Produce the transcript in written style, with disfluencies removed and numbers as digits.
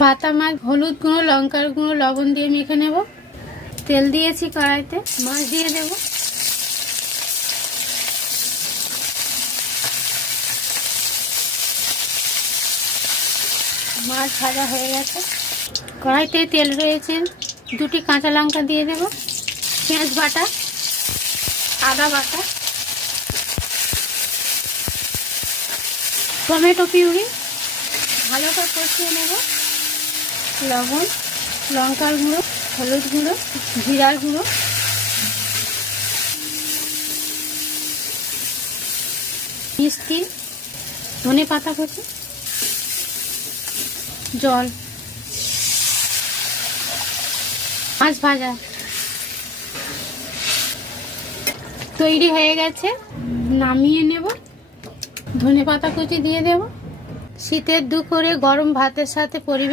পাতা মাছ হলুদ গুঁড়ো, লঙ্কার গুঁড়ো, লবণ দিয়ে মেখে নেব। তেল দিয়েছি কড়াইতে, মাছ দিয়ে দেব। মাছ ভাজা হয়ে গেছে। কড়াইতে তেল রয়েছে, দুটি কাঁচা লঙ্কা দিয়ে দেব, পেঁয়াজ বাটা, আদা বাটা, টমেটো পিউরি ভালো করে কষিয়ে নেব। লবণ, লঙ্কার গুঁড়ো, হলুদ গুঁড়ো, জিরার গুঁড়ো, মিষ্টি, ধনে পাতা কুচি, জল। মাছ ভাজা তৈরি হয়ে গেছে, নামিয়ে নেব। ধনে পাতা কুচি দিয়ে দেব। শীতের দুপুরে গরম ভাতের সাথে পরিবেশন